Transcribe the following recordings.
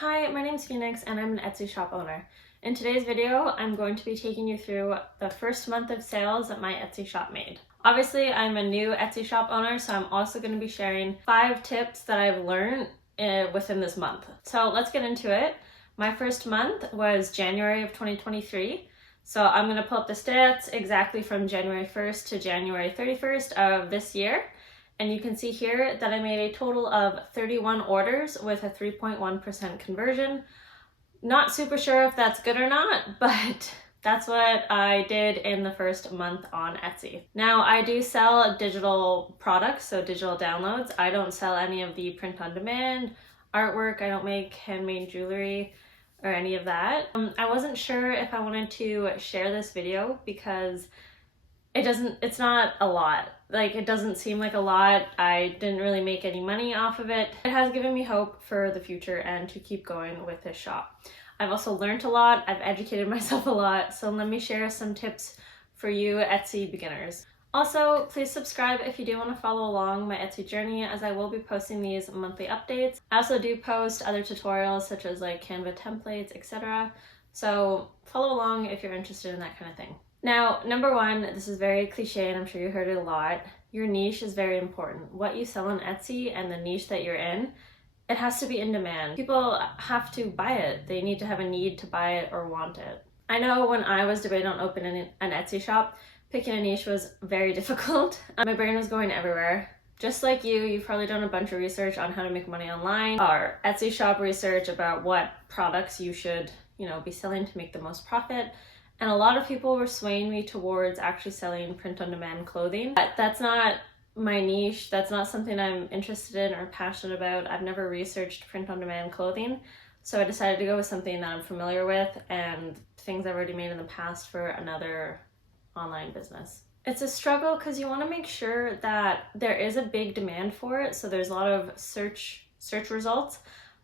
Hi, my name's Phoenix and I'm an Etsy shop owner. In today's video, I'm going to be taking you through the first month of sales that my Etsy shop made. Obviously, I'm a new Etsy shop owner, so I'm also going to be sharing 5 tips that I've learned within this month. So let's get into it. My first month was January of 2023. So I'm going to pull up the stats exactly from January 1st to January 31st of this year. And you can see here that I made a total of 31 orders with a 3.1% conversion. Not super sure if that's good or not, but that's what I did in the first month on Etsy. Now, I do sell digital products, so digital downloads. I don't sell any of the print-on-demand artwork. I don't make handmade jewelry or any of that. I wasn't sure if I wanted to share this video because it's not a lot. Like, it doesn't seem like a lot. I didn't really make any money off of it. It has given me hope for the future and to keep going with this shop. I've also learned a lot. I've educated myself a lot. So let me share some tips for you Etsy beginners. Also, please subscribe if you do want to follow along my Etsy journey, as I will be posting these monthly updates. I also do post other tutorials such as like Canva templates, etc. So follow along if you're interested in that kind of thing. Now, number one, this is very cliche and I'm sure you heard it a lot. Your niche is very important. What you sell on Etsy and the niche that you're in, it has to be in demand. People have to buy it. They need to have a need to buy it or want it. I know when I was debating on opening an Etsy shop, picking a niche was very difficult. My brain was going everywhere. Just like you've probably done a bunch of research on how to make money online, or Etsy shop research about what products you should, be selling to make the most profit. And a lot of people were swaying me towards actually selling print-on-demand clothing. But that's not my niche. That's not something I'm interested in or passionate about. I've never researched print-on-demand clothing. So I decided to go with something that I'm familiar with and things I've already made in the past for another online business. It's a struggle because you want to make sure that there is a big demand for it. So there's a lot of search results.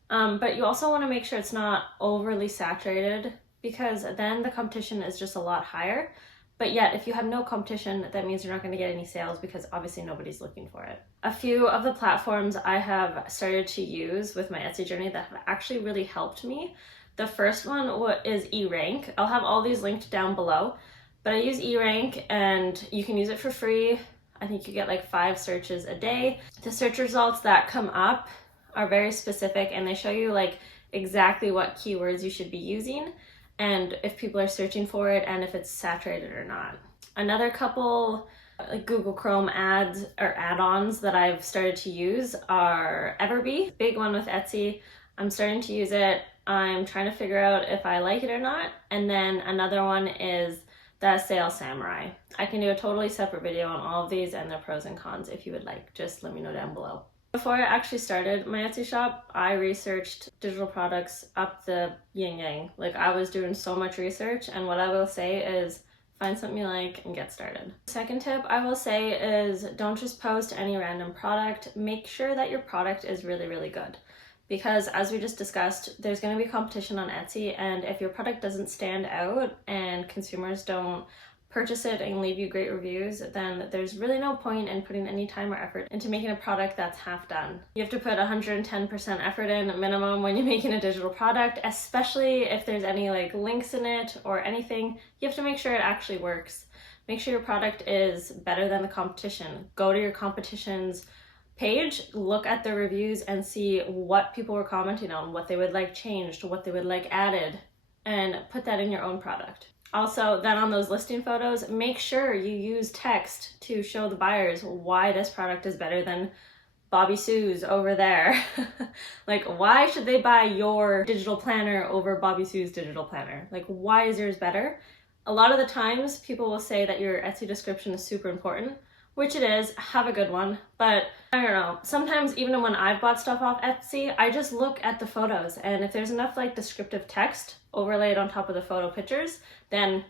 But you also want to make sure it's not overly saturated, because then the competition is just a lot higher. But yet, if you have no competition, that means you're not going to get any sales because obviously nobody's looking for it. A few of the platforms I have started to use with my Etsy journey that have actually really helped me. The first one is eRank. I'll have all these linked down below, but I use eRank and you can use it for free. I think you get like 5 searches a day. The search results that come up are very specific and they show you like exactly what keywords you should be using, and if people are searching for it and if it's saturated or not. Another couple like Google Chrome ads or add-ons that I've started to use are Everbee, big one with Etsy. I'm starting to use it. I'm trying to figure out if I like it or not. And then another one is the Sales Samurai. I can do a totally separate video on all of these and their pros and cons if you would like. Just let me know down below. Before I actually started my Etsy shop, I researched digital products up the yin yang. Like, I was doing so much research, and what I will say is find something you like and get started. Second tip I will say is don't just post any random product. Make sure that your product is really, really good. Because as we just discussed, there's going to be competition on Etsy, and if your product doesn't stand out and consumers don't purchase it and leave you great reviews, then there's really no point in putting any time or effort into making a product that's half done. You have to put 110% effort in minimum when you're making a digital product, especially if there's any like links in it or anything. You have to make sure it actually works. Make sure your product is better than the competition. Go to your competition's page, look at the reviews and see what people were commenting on, what they would like changed, what they would like added, and put that in your own product. Also, then on those listing photos, make sure you use text to show the buyers why this product is better than Bobby Sue's over there. Like, why should they buy your digital planner over Bobby Sue's digital planner? Like, why is yours better? A lot of the times, people will say that your Etsy description is super important, which it is. Have a good one. But I don't know, sometimes even when I've bought stuff off Etsy, I just look at the photos, and if there's enough like descriptive text overlaid on top of the photo pictures, then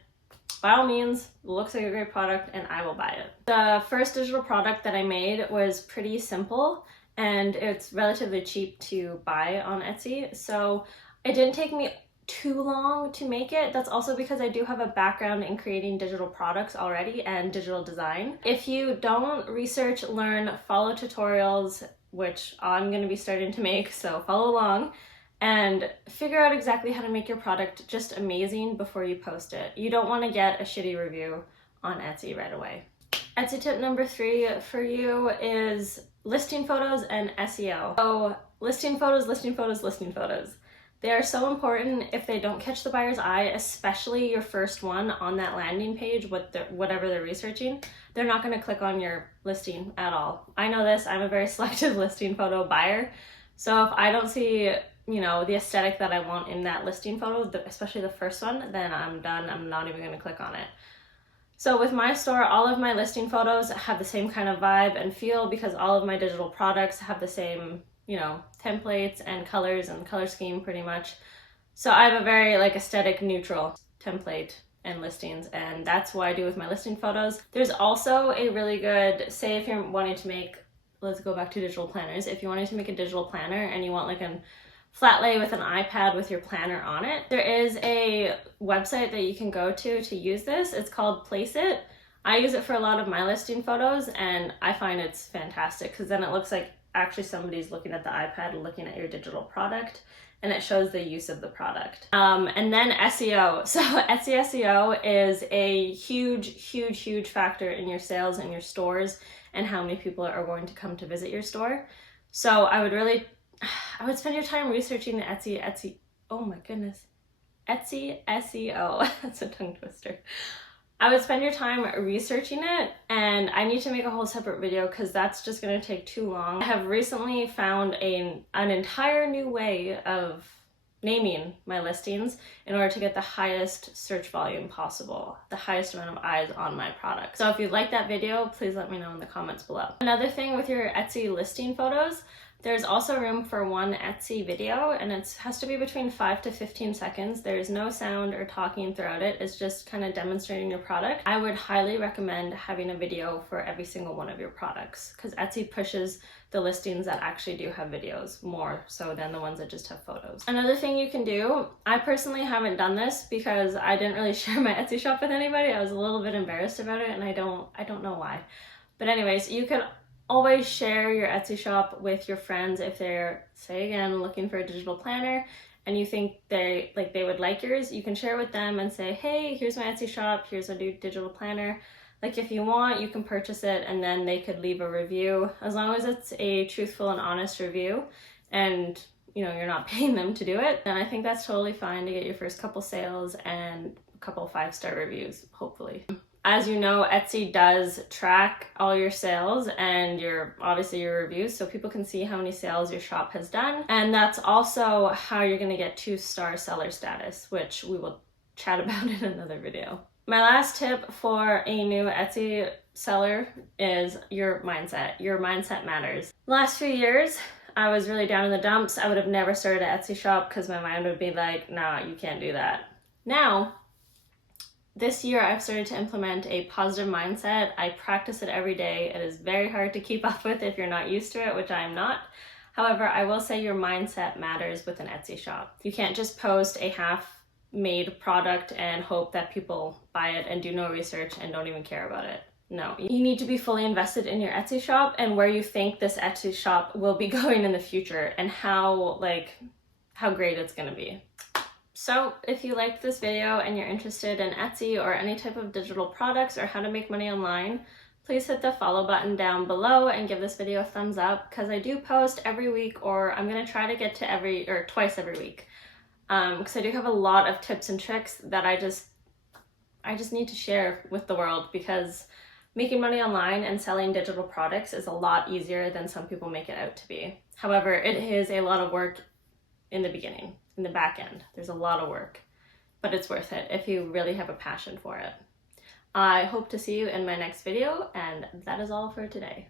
by all means, looks like a great product and I will buy it. The first digital product that I made was pretty simple and it's relatively cheap to buy on Etsy. So it didn't take me too long to make it. That's also because I do have a background in creating digital products already and digital design. If you don't research, learn, follow tutorials, which I'm going to be starting to make, so follow along, and figure out exactly how to make your product just amazing before you post it. You don't want to get a shitty review on Etsy right away. Etsy tip number 3 for you is listing photos and SEO. So listing photos, listing photos, listing photos. They are so important. If they don't catch the buyer's eye, especially your first one on that landing page, whatever they're researching, they're not going to click on your listing at all. I know this. I'm a very selective listing photo buyer. So if I don't see, the aesthetic that I want in that listing photo, especially the first one, then I'm done. I'm not even going to click on it. So with my store, all of my listing photos have the same kind of vibe and feel because all of my digital products have the same, templates and colors and color scheme pretty much. So I have a very aesthetic neutral template and listings, and that's what I do with my listing photos. There's also a really good, say if you're wanting to make, let's go back to digital planners. If you're wanting to make a digital planner and you want a flat lay with an iPad with your planner on it, there is a website that you can go to use this. It's called Place It. I use it for a lot of my listing photos, and I find it's fantastic because then it looks like actually somebody's looking at the iPad looking at your digital product, and it shows the use of the product. And then SEO. So Etsy SEO is a huge factor in your sales and your stores and how many people are going to come to visit your store. So I would spend your time researching the Etsy, oh my goodness, Etsy SEO. That's a tongue twister. I would spend your time researching it, and I need to make a whole separate video because that's just going to take too long. I have recently found an entire new way of naming my listings in order to get the highest search volume possible, the highest amount of eyes on my product. So if you like that video, please let me know in the comments below. Another thing with your Etsy listing photos, there's also room for one Etsy video, and it has to be between 5 to 15 seconds. There's no sound or talking throughout it. It's just kind of demonstrating your product. I would highly recommend having a video for every single one of your products because Etsy pushes the listings that actually do have videos more so than the ones that just have photos. Another thing you can do, I personally haven't done this because I didn't really share my Etsy shop with anybody. I was a little bit embarrassed about it, and I don't know why. But anyways, you can always share your Etsy shop with your friends if they're, say again, looking for a digital planner and you think they would like yours. You can share with them and say, hey, here's my Etsy shop, here's a new digital planner. If you want, you can purchase it, and then they could leave a review as long as it's a truthful and honest review and you're not paying them to do it. Then I think that's totally fine to get your first couple sales and a couple 5-star reviews, hopefully. As you know, Etsy does track all your sales and obviously your reviews, so people can see how many sales your shop has done. And that's also how you're gonna get 2-star seller status, which we will chat about in another video. My last tip for a new Etsy seller is your mindset. Your mindset matters. The last few years, I was really down in the dumps. I would have never started an Etsy shop because my mind would be like, nah, you can't do that. Now, this year, I've started to implement a positive mindset. I practice it every day. It is very hard to keep up with if you're not used to it, which I am not. However, I will say your mindset matters with an Etsy shop. You can't just post a half-made product and hope that people buy it and do no research and don't even care about it. No, you need to be fully invested in your Etsy shop and where you think this Etsy shop will be going in the future and how great it's gonna be. So if you liked this video and you're interested in Etsy or any type of digital products or how to make money online, please hit the follow button down below and give this video a thumbs up because I do post every week, or I'm gonna try to get to twice every week. Because I do have a lot of tips and tricks that I just need to share with the world, because making money online and selling digital products is a lot easier than some people make it out to be. However, it is a lot of work in the beginning. In the back end, there's a lot of work, but it's worth it if you really have a passion for it. I hope to see you in my next video, and that is all for today.